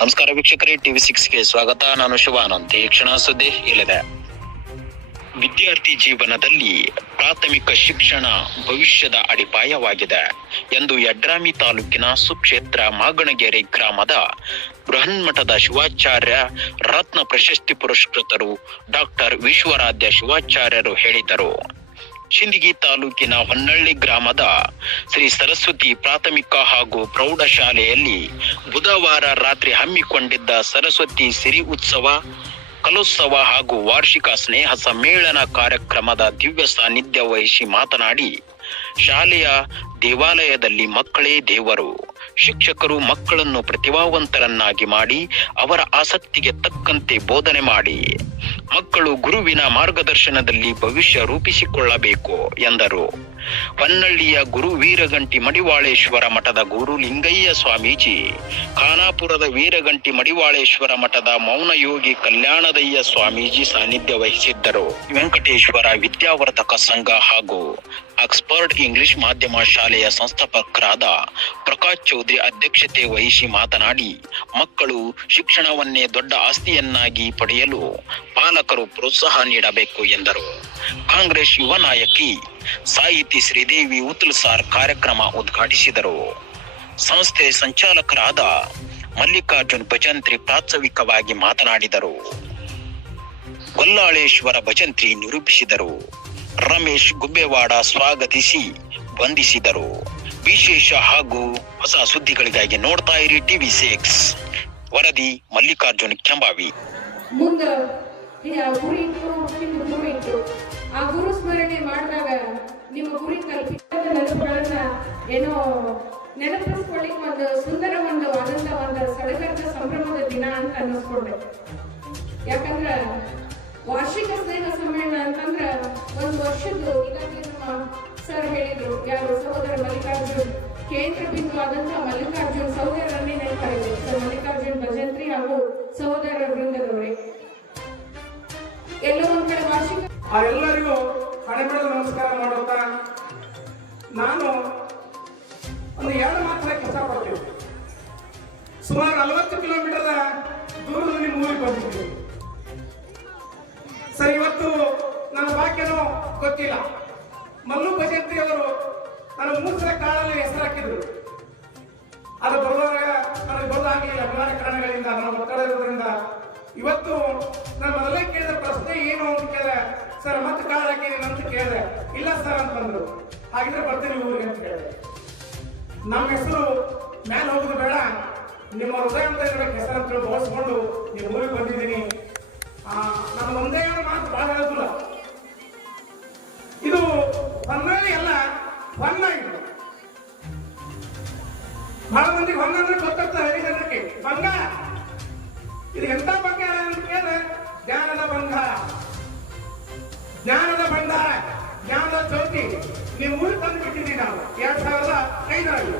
ನಮಸ್ಕಾರ ವೀಕ್ಷಕರೇ, ಟಿವಿ ಸಿಕ್ಸ್ಗೆ ಸ್ವಾಗತ. ನಾನು ಶುಭಾನಂದ್. ಈ ಕ್ಷಣ ಸುದ್ದಿ ಇಲ್ಲಿದೆ. ವಿದ್ಯಾರ್ಥಿ ಜೀವನದಲ್ಲಿ ಪ್ರಾಥಮಿಕ ಶಿಕ್ಷಣ ಭವಿಷ್ಯದ ಅಡಿಪಾಯವಾಗಿದೆ ಎಂದು ಯಡ್ರಾಮಿ ತಾಲೂಕಿನ ಸುಕ್ಷೇತ್ರ ಮಾಗಣಗೆರೆ ಗ್ರಾಮದ ಬೃಹನ್ಮಠದ ಶಿವಾಚಾರ್ಯ ರತ್ನ ಪ್ರಶಸ್ತಿ ಪುರಸ್ಕೃತರು ಡಾಕ್ಟರ್ ವಿಶ್ವರಾಧ್ಯ ಶಿವಾಚಾರ್ಯರು ಹೇಳಿದರು. ಶಿಂದಗಿ ತಾಲೂಕಿನ ಹೊನ್ನಳ್ಳಿ ಗ್ರಾಮದ ಶ್ರೀ ಸರಸ್ವತಿ ಪ್ರಾಥಮಿಕ ಹಾಗೂ ಪ್ರೌಢಶಾಲೆಯಲ್ಲಿ ಬುಧವಾರ ರಾತ್ರಿ ಹಮ್ಮಿಕೊಂಡಿದ್ದ ಸರಸ್ವತಿ ಸಿರಿ ಉತ್ಸವ, ಕಲೋತ್ಸವ ಹಾಗೂ ವಾರ್ಷಿಕ ಸ್ನೇಹ ಸಮ್ಮೇಳನ ಕಾರ್ಯಕ್ರಮದ ದಿವ್ಯ ಸಾನ್ನಿಧ್ಯ ವಹಿಸಿ ಮಾತನಾಡಿ, ಶಾಲೆಯ ದೇವಾಲಯದಲ್ಲಿ ಮಕ್ಕಳೇ ದೇವರು. ಶಿಕ್ಷಕರು ಮಕ್ಕಳನ್ನು ಪ್ರತಿಭಾವಂತರನ್ನಾಗಿ ಮಾಡಿ ಅವರ ಆಸಕ್ತಿಗೆ ತಕ್ಕಂತೆ ಬೋಧನೆ ಮಾಡಿ. ಮಕ್ಕಳು ಗುರುವಿನ ಮಾರ್ಗದರ್ಶನದಲ್ಲಿ ಭವಿಷ್ಯ ರೂಪಿಸಿಕೊಳ್ಳಬೇಕು ಎಂದರು. ಹೊನ್ನಳ್ಳಿಯ ಗುರು ವೀರಗಂಟಿ ಮಡಿವಾಳೇಶ್ವರ ಮಠದ ಗುರು ಲಿಂಗಯ್ಯ ಸ್ವಾಮೀಜಿ, ಖಾನಾಪುರದ ವೀರಗಂಟಿ ಮಡಿವಾಳೇಶ್ವರ ಮಠದ ಮೌನಯೋಗಿ ಕಲ್ಯಾಣದಯ್ಯ ಸ್ವಾಮೀಜಿ ಸಾನ್ನಿಧ್ಯ ವಹಿಸಿದ್ದರು. ವೆಂಕಟೇಶ್ವರ ವಿದ್ಯಾವರ್ಧಕ ಸಂಘ ಹಾಗೂ ಆಕ್ಸ್ಫರ್ಡ್ ಇಂಗ್ಲಿಷ್ ಮಾಧ್ಯಮ ಶಾಲೆಯ ಸಂಸ್ಥಾಪಕರಾದ ಪ್ರಕಾಶ್ ಚೌಧರಿ ಅಧ್ಯಕ್ಷತೆ ವಹಿಸಿ ಮಾತನಾಡಿ, ಮಕ್ಕಳು ಶಿಕ್ಷಣವನ್ನೇ ದೊಡ್ಡ ಆಸ್ತಿಯನ್ನಾಗಿ ಪಡೆಯಲು ಪಾಲಕರು ಪ್ರೋತ್ಸಾಹ ನೀಡಬೇಕು ಎಂದರು. ಕಾಂಗ್ರೆಸ್ ಯುವ ನಾಯಕಿ ಸಾಹಿತಿ ಶ್ರೀದೇವಿ ಉತ್ಲ್ಸಾರ್ ಕಾರ್ಯಕ್ರಮ ಉದ್ಘಾಟಿಸಿದರು. ಸಂಸ್ಥೆ ಸಂಚಾಲಕರಾದ ಮಲ್ಲಿಕಾರ್ಜುನ್ ಭಜಂತ್ರಿ ಪ್ರಾಸ್ತಾವಿಕವಾಗಿ ಮಾತನಾಡಿದರು. ಗೊಲ್ಲಾಳೇಶ್ವರ ಭಜಂತ್ರಿ ನಿರೂಪಿಸಿದರು. ರಮೇಶ್ ಗುಬ್ಬೇವಾಡ ಸ್ವಾಗತಿಸಿ ವಂದಿಸಿದರು. ವಿಶೇಷ ಹಾಗೂ ಹೊಸ ಸುದ್ದಿಗಳಿಗಾಗಿ ನೋಡ್ತಾ ಇರಿ ಟಿವಿ ಸಿಕ್ಸ್. ವರದಿ ಮಲ್ಲಿಕಾರ್ಜುನ್ ಕೆಂಬಾವಿ. ಮುಂದ ಆ ಗುರು ಸ್ಮರಣೆ ಮಾಡಿದಾಗ ನಿಮ್ಮ ಗುರಿ ಕಲ್ಪಿಸಿದ ನೆನಪುಗಳನ್ನ ಏನೋ ನೆನಪಿಸ್ಕೊಳ್ಳಿಕ್ ಒಂದು ಸುಂದರ ಒಂದು ಆನಂದ, ಒಂದು ಸಡಗರದ ಸಂಭ್ರಮದ ದಿನ ಅಂತ ಅನ್ನಿಸ್ಕೊಂಡೆ. ಯಾಕಂದ್ರ ವಾರ್ಷಿಕ ಸ್ನೇಹ ಸಮ್ಮೇಳನ ಅಂತಂದ್ರ ಒಂದು ವರ್ಷದ್ದು ಈಗಾಗಲೇ ನಮ್ಮ ಸರ್ ಹೇಳಿದ್ರು, ಯಾರು ಸಹೋದರ ಮಲ್ಲಿಕಾರ್ಜುನ್, ಕೇಂದ್ರ ಬಿಂದು ಆದಂತ ಮಲ್ಲಿಕಾರ್ಜುನ್ ಸಹೋದರರನ್ನೇ ಎಲ್ಲರಿಗೂ ಹಣೆಬೆಳೆದು ನಮಸ್ಕಾರ ಮಾಡುತ್ತಾ ನಾನು ಒಂದು ಎರಡು ಮಾತ್ರ ಇಷ್ಟಪಡ್ತೀನಿ ಸುಮಾರು ನಲವತ್ತು ಕಿಲೋಮೀಟರ್ ದೂರದಲ್ಲಿ ಊರಿಗೆ ಬಂದಿದ್ದೀನಿ. ಸರ್, ಇವತ್ತು ನನ್ನ ವಾಕ್ಯನೂ ಗೊತ್ತಿಲ್ಲ. ಮಲ್ಲು ಭಜಂತ್ರಿ ಅವರು ನನ್ನ ಮೂಸರ ಸಲ ಕಾಳಲ್ಲಿ ಹೆಸರು ಹಾಕಿದ್ರು. ಅದು ಬರುವಾಗ ನನಗೆ ಬರೋದಾಗಲಿಲ್ಲ ಅಭಿಮಾನ ಕಾರಣಗಳಿಂದ ನನ್ನ ಒತ್ತಡ ಇರೋದ್ರಿಂದ ಇವತ್ತು ನಾನು ಮೊದಲೇ ಕೇಳಿದ ಪ್ರಶ್ನೆ ಏನು ಅಂತ ಕೇಳಿದೆ ಸರ್, ಮತ್ತೆ ಕಾಲ್ ಹಾಕಿದ್ದೀನಿ ಅಂತ ಕೇಳಿದೆ. ಇಲ್ಲ ಸರ್ ಅಂತಂದ್ರು ಹಾಗಿದ್ರೆ ಬರ್ತೀನಿ ಊರಿಗೆ ಅಂತ ಕೇಳಿದೆ. ನಮ್ಮ ಹೆಸರು ಮ್ಯಾಲೆ ಹೋಗುದು ಬೇಡ. ನಿಮ್ಮ ಹೃದಯ ಅಂತ ಹೆಸರು ಬಳಸ್ಕೊಂಡು ನೀವು ಊರಿಗೆ ಬಂದಿದ್ದೀನಿ. ನಮ್ಮ ಒಂದೇ ಮಾತು ಬಹಳ ಹೇಳ್ತಿಲ್ಲ ಇದು ಹೊನ್ನಾಳಿ ಎಲ್ಲ ಹೊನ್ನಾಗಿದೆ ಬಹಳ ಮಂದಿಗೆ ಬಂದ್ರೆ ಗೊತ್ತಾಗ್ತದೆ ಹರಿಜನಕ್ಕೆ ಬಂಗ ಇದು ಎಂತ ಬಂಗಾರ ಜ್ಞಾನದ ಭಂಡಾರ, ಜ್ಞಾನದ ಜ್ಯೋತಿ. ನೀವು ಊರು ತಂದು ಬಿಟ್ಟಿದ್ದೀವಿ ನಾವು. ಎರಡ್ ಸಾವಿರದ ಐದರಲ್ಲಿ.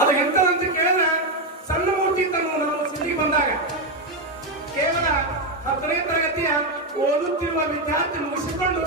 ಅದು ಎಂತದಂತ ಕೇಳಿದ್ರೆ, ಸಣ್ಣ ಮೂರ್ತಿ ತನ್ನ ನಾವು ಸುದ್ದಿಗೆ ಬಂದಾಗ, ಕೇವಲ ಹತ್ತನೇ ತರಗತಿಯ ಓದುತ್ತಿರುವ ವಿದ್ಯಾರ್ಥಿ ಮುಗಿಸಿಕೊಂಡು